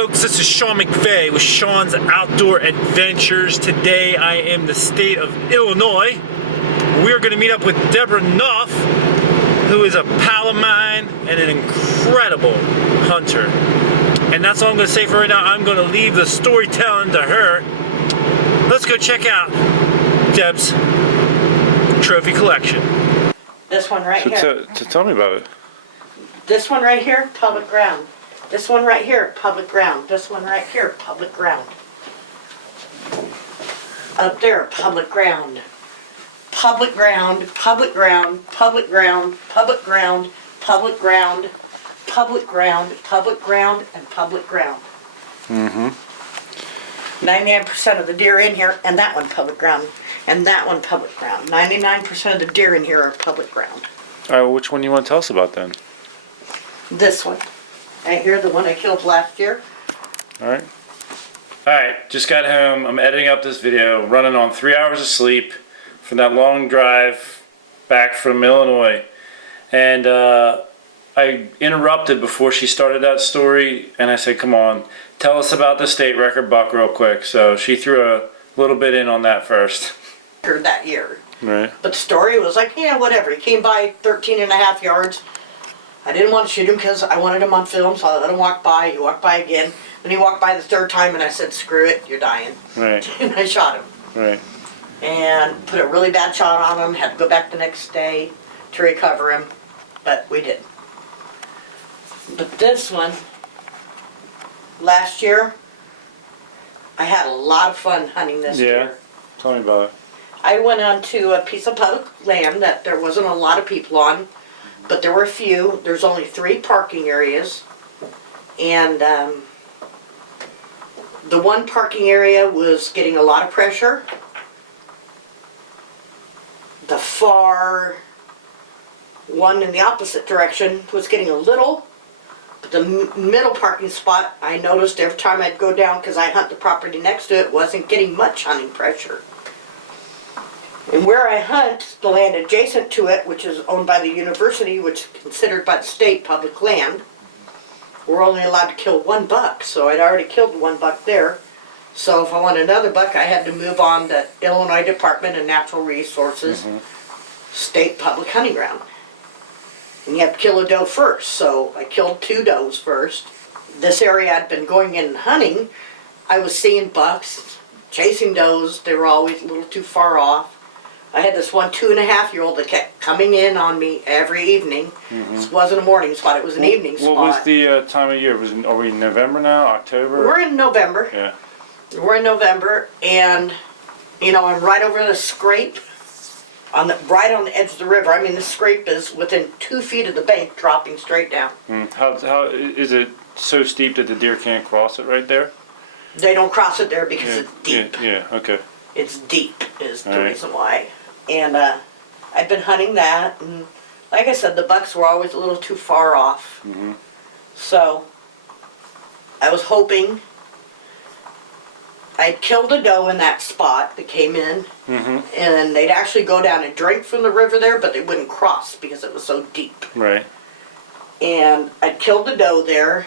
folks, this is Sean McVeigh with Sean's Outdoor Adventures. Today I am in the state of Illinois. We are going to meet up with Deborah Nuff, who is a pal of mine and an incredible hunter. And that's all I'm going to say for right now. I'm going to leave the storytelling to her. Let's go check out Deb's trophy collection. This one right here. Tell me about it. This one right here, public ground. This one right here, public ground. This one right here, public ground. Up there, public ground. Public ground, public ground, public ground, public ground, public ground, public ground, public ground, and public ground. 99% of the deer in here, and that one public ground, and that one public ground. 99% of the deer in here are public ground. All right, well, which one do you want to tell us about then? This one. Right here, the one I killed last year. Alright, just got home. I'm editing up this video, running on 3 hours of sleep from that long drive back from Illinois. And I interrupted before she started that story, and I said, come on, tell us about the state record buck real quick. So she threw a little bit in on that first. That year. Right. But the story was like, yeah, whatever. He came by 13.5 yards. I didn't want to shoot him because I wanted him on film, so I let him walk by. He walked by again. Then he walked by the third time, and I said, screw it, you're dying. Right. And I shot him. Right. And put a really bad shot on him. Had to go back the next day to recover him. But we did. But this one, last year, I had a lot of fun hunting this deer. Tell me about it. I went onto a piece of public land that there wasn't a lot of people on. But there were a few. There's only 3 parking areas. And the one parking area was getting a lot of pressure. The far one in the opposite direction was getting a little. But the middle parking spot, I noticed every time I'd go down, because I hunt the property next to it, wasn't getting much hunting pressure. And where I hunt, the land adjacent to it, which is owned by the university, which is considered by the state public land, we're only allowed to kill 1 buck. So I'd already killed 1 buck there. So if I want another buck, I had to move on to Illinois Department of Natural Resources, state public hunting ground. And you have to kill a doe first. So I killed 2 does first. This area I'd been going in and hunting, I was seeing bucks, chasing does. They were always a little too far off. I had this one 2.5-year-old that kept coming in on me every evening. This wasn't a morning spot, it was an evening spot. What was the time of year? Are we in November now? October? We're in November. Yeah. We're in November, and you know, I'm right over the scrape, right on the edge of the river. I mean, the scrape is within 2 feet of the bank, dropping straight down. How is it so steep that the deer can't cross it right there? They don't cross it there because it's deep. Yeah, okay. It's deep is the All right. reason why. And I've been hunting that, and like I said, the bucks were always a little too far off. So I was hoping I'd killed a doe in that spot that came in, and they'd actually go down and drink from the river there, but they wouldn't cross because it was so deep. Right. And I'd killed the doe there.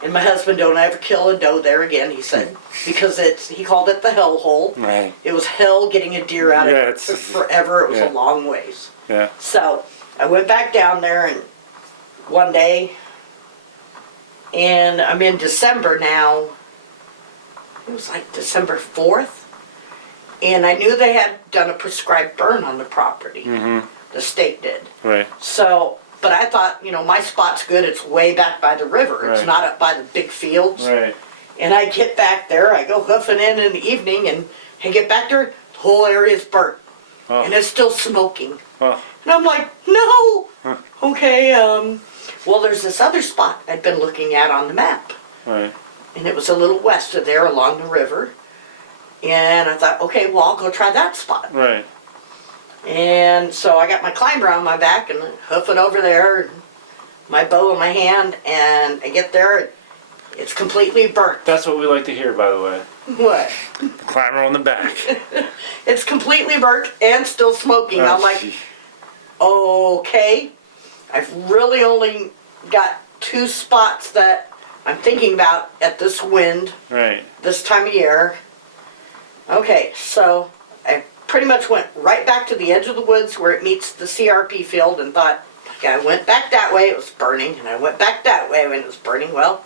And my husband, don't ever kill a doe there again, he said, because he called it the hell hole. Right. It was hell getting a deer out of it it's forever. It was a long ways. Yeah. So I went back down there and one day, and I'm in December now. It was like December 4th. And I knew they had done a prescribed burn on the property. The state did. Right. So, but I thought, you know, my spot's good. It's way back by the river. It's not up by the big fields. Right. And I get back there. I go hoofing in the evening, and I get back there. The whole area is burnt. And it's still smoking. And I'm like, no! Okay, well, there's this other spot I'd been looking at on the map. Right. And it was a little west of there along the river. And I thought, okay, well, I'll go try that spot. Right. And so I got my climber on my back and hoofing over there, and my bow in my hand, and I get there, it's completely burnt. That's what we like to hear, by the way. What? Climber on the back. It's completely burnt and still smoking. I'm like, okay, I've really only got 2 spots that I'm thinking about at this wind, Right. this time of year. Okay, so I pretty much went right back to the edge of the woods where it meets the CRP field and thought, okay, I went back that way, it was burning, and I went back that way when it was burning. Well,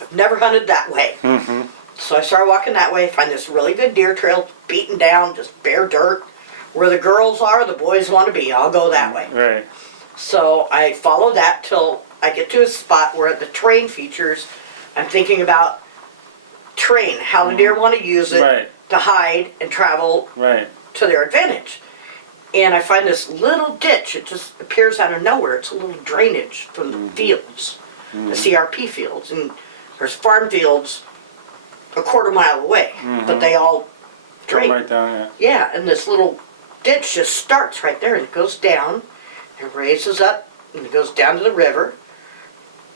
I've never hunted that way. Mm-hmm. So I started walking that way, find this really good deer trail, beaten down, just bare dirt. Where the girls are, the boys want to be. I'll go that way. Right. So I follow that till I get to a spot where the terrain features. I'm thinking about terrain, how the deer want to use it Right. to hide and travel Right. to their advantage. And I find this little ditch. It just appears out of nowhere. It's a little drainage from the fields, the CRP fields. And there's farm fields a quarter mile away, but they all Come drain. right down. Yeah. Yeah, and this little ditch just starts right there and it goes down and raises up and it goes down to the river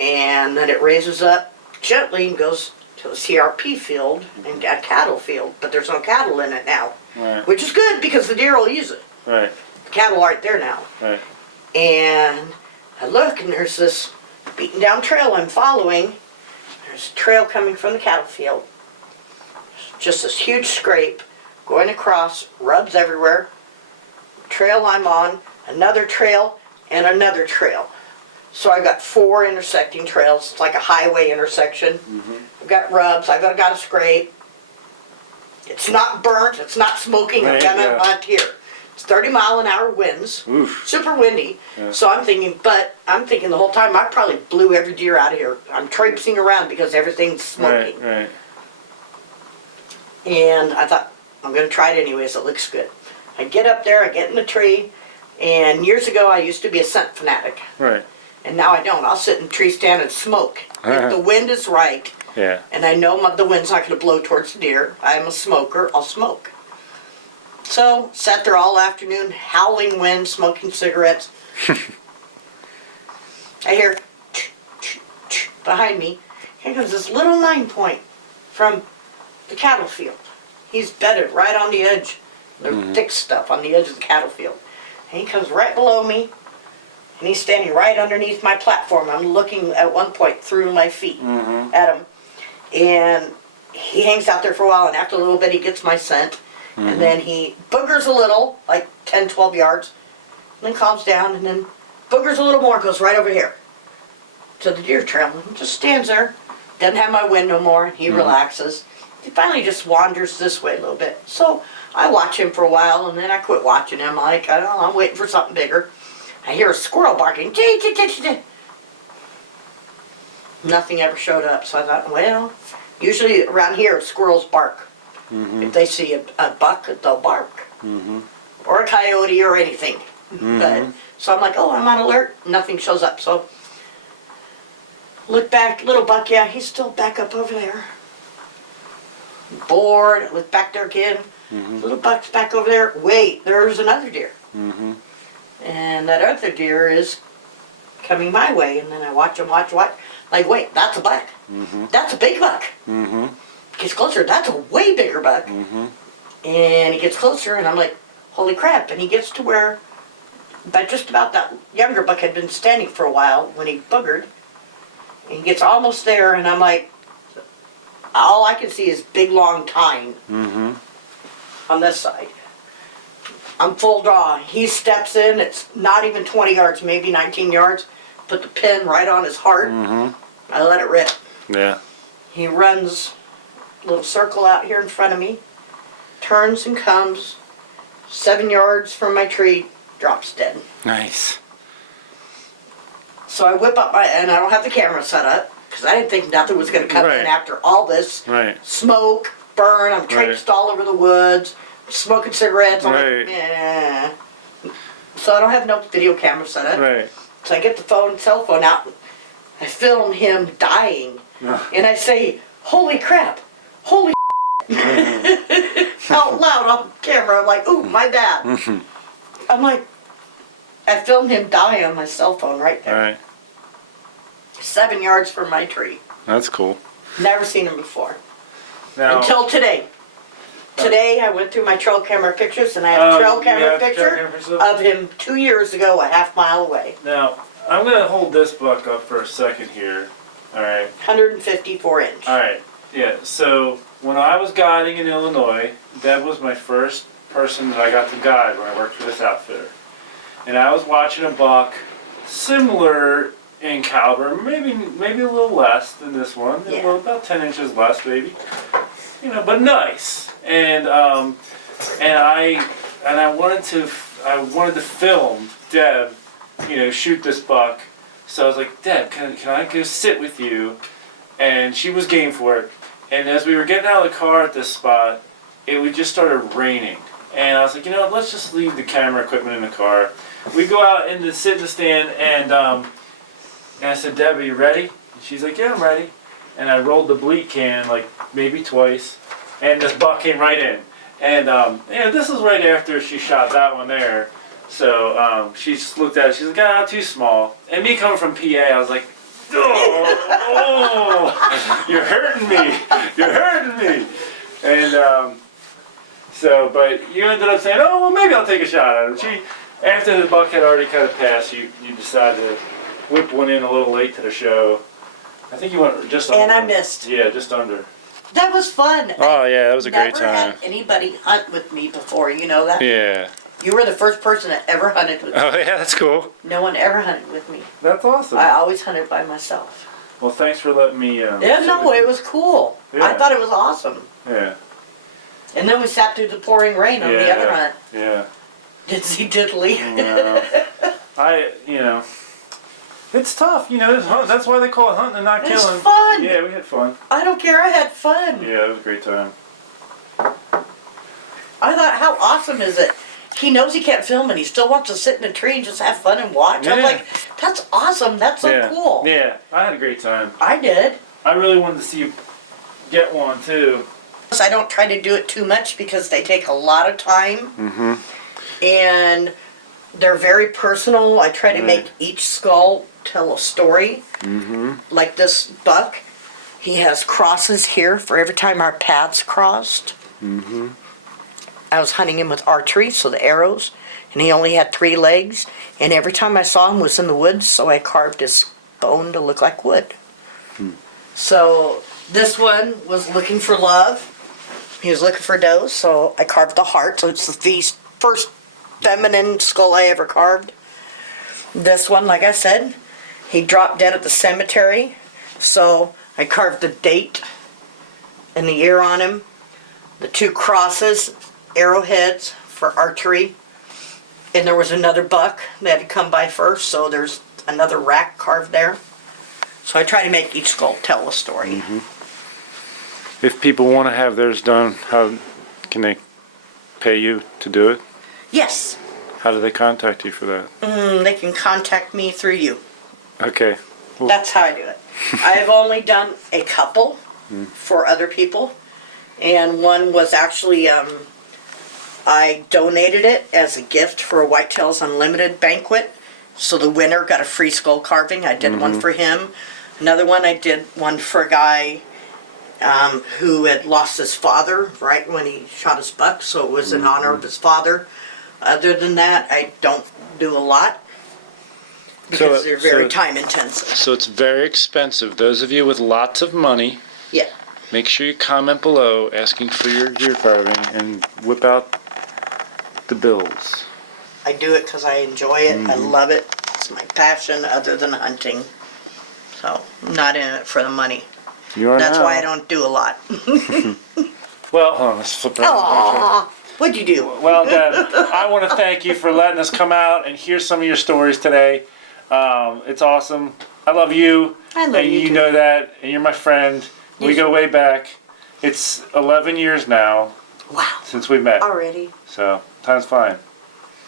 and then it raises up gently and goes to a CRP field and a cattle field, but there's no cattle in it now, Right. which is good because the deer will use it. Right. The cattle aren't there now. Right. And I look and there's this beaten down trail I'm following. There's a trail coming from the cattle field. Just this huge scrape going across, rubs everywhere. Trail I'm on, another trail, and another trail. So I've got 4 intersecting trails. It's like a highway intersection. I've got rubs, I've got a scrape. It's not burnt, it's not smoking, I'm Right, gonna yeah. hunt here. It's 30-mile-an-hour winds, Oof. super windy. Yeah. So I'm thinking the whole time I probably blew every deer out of here. I'm traipsing around because everything's smoking. Right. Right. And I thought, I'm going to try it anyways, it looks good. I get up there, I get in the tree, and years ago I used to be a scent fanatic. Right. And now I don't. I'll sit in a tree stand and smoke. If the wind is right, Yeah. and I know the wind's not going to blow towards the deer, I'm a smoker, I'll smoke. So, sat there all afternoon, howling wind, smoking cigarettes. I hear behind me, here comes this little 9-point from the cattle field. He's bedded right on the edge, the thick stuff on the edge of the cattle field. And he comes right below me, and he's standing right underneath my platform. I'm looking at one point through my feet at him. And he hangs out there for a while, and after a little bit he gets my scent. And then he boogers a little, like 10, 12 yards, and then calms down, and then boogers a little more, goes right over here to the deer trail, and just stands there. Doesn't have my wind no more. He relaxes. He finally just wanders this way a little bit. So I watch him for a while, and then I quit watching him. Like, I don't know, I'm waiting for something bigger. I hear a squirrel barking. Gee, gee, gee, gee. Nothing ever showed up, so I thought, well, usually around here squirrels bark. If they see a buck, they'll bark. Or a coyote or anything. But, so I'm like, oh, I'm on alert. Nothing shows up. So look back, little buck, yeah, he's still back up over there. Bored, look back there again. Little buck's back over there. Wait, there's another deer. And that other deer is coming my way. And then I watch him, watch. Like, wait, that's a buck. That's a big buck. Gets closer, that's a way bigger buck. And he gets closer, and I'm like, holy crap. And he gets to where, just about that younger buck had been standing for a while when he boogered. And he gets almost there, and I'm like, all I can see is big long tine on this side. I'm full draw. He steps in, it's not even 20 yards, maybe 19 yards. Put the pin right on his heart. I let it rip. Yeah. He runs a little circle out here in front of me, turns and comes 7 yards from my tree, drops dead. Nice. So I whip up and I don't have the camera set up because I didn't think nothing was going to come in Right. after all this Right. smoke, burn. I'm traipsed all over the woods, smoking cigarettes. I'm Right. like, eh. So I don't have no video camera set up. Right. So I get the cell phone out. I film him dying, and I say, "Holy crap! Holy!" out loud on camera. I'm like, "Ooh, my bad." I'm like, I filmed him die on my cell phone right All there, right. 7 yards from my tree. That's cool. Never seen him before Now, until today. Today I went through my trail camera pictures, and I have a trail camera picture of him 2 years ago, a half mile away. now, I'm gonna hold this buck up for a second here. All right. 154 inch. All right. Yeah. So when I was guiding in Illinois, Deb was my first person that I got to guide when I worked for this outfitter, and I was watching a buck similar in caliber, maybe a little less than this one, Yeah. a little, about 10 inches less, maybe. You know, but nice. And I wanted to film Deb, you know, shoot this buck. So I was like, Deb, can I go sit with you? And she was game for it. And as we were getting out of the car at this spot, it just started raining. And I was like, you know what, let's just leave the camera equipment in the car. We go out and sit in the stand, and I said, Deb, are you ready? And she's like, yeah, I'm ready. And I rolled the bleat can like maybe twice, and this buck came right in. And yeah, this was right after she shot that one there. So she just looked at it, she's like, ah, too small. And me coming from PA, I was like, oh, you're hurting me. You're hurting me. And so, but you ended up saying, oh, well, maybe I'll take a shot at him. After the buck had already kind of passed, you decided to whip one in a little late to the show. I think you went just under. And I missed. Yeah, just under. That was fun. Oh, yeah, that was a great Never time. had anybody hunt with me before, you know that? Yeah. You were the first person that ever hunted with me. Oh, yeah, that's cool. No one ever hunted with me. That's awesome. I always hunted by myself. Well, thanks for letting me. Yeah, no, it was cool. Yeah. I thought it was awesome. Yeah. And then we sat through the pouring rain on the other hunt. Yeah. Did see diddly. You know, it's tough. You know, that's why they call it hunting and not It's killing. fun. Yeah, we had fun. I don't care. I had fun. Yeah, it was a great time. I thought, how awesome is it? He knows he can't film and he still wants to sit in a tree and just have fun and watch. I'm Yeah. like, that's awesome. That's so Yeah. cool. Yeah, I had a great time. I did. I really wanted to see you get one too. I don't try to do it too much because they take a lot of time. Mm-hmm. And they're very personal. I try to make each skull tell a story. Mm-hmm. Like this buck, he has crosses here for every time our paths crossed. Mm-hmm. I was hunting him with archery, so the arrows, and he only had 3 legs. And every time I saw him was in the woods, so I carved his bone to look like wood. So this one was looking for love. He was looking for does, so I carved the heart. So it's the first feminine skull I ever carved. This one, like I said, he dropped dead at the cemetery, so I carved the date and the year on him. The 2 crosses, arrowheads for archery. And there was another buck that had come by first, so there's another rack carved there. So I try to make each skull tell a story. If people want to have theirs done, how can they pay you to do it? Yes, How do they contact you for that? they can contact me through you. Okay. Well, That's how I do it. I've only done a couple for other people. And one was actually, I donated it as a gift for a Whitetails Unlimited banquet. So the winner got a free skull carving. I did one for him. Another one, I did one for a guy who had lost his father right when he shot his buck. So it was in honor of his father. Other than that, I don't do a lot because they're very time intensive. So it's very expensive. Those of you with lots of money, Yeah. make sure you comment below asking for your deer carving and whip out the bills. I do it because I enjoy it. I love it. It's my passion other than hunting. So I'm not in it for the money. You are That's now. why I don't do a lot. Well, hold on, let's flip around. Aww. What'd you do? Well, Deb, I want to thank you for letting us come out and hear some of your stories today. It's awesome. I love you. I love and you you too. know that, and you're my friend. We Yes. go way back. It's 11 years now Wow. since we met. Already. So, time's flying.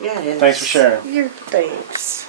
Yeah, it is. Thanks for sharing. Thanks.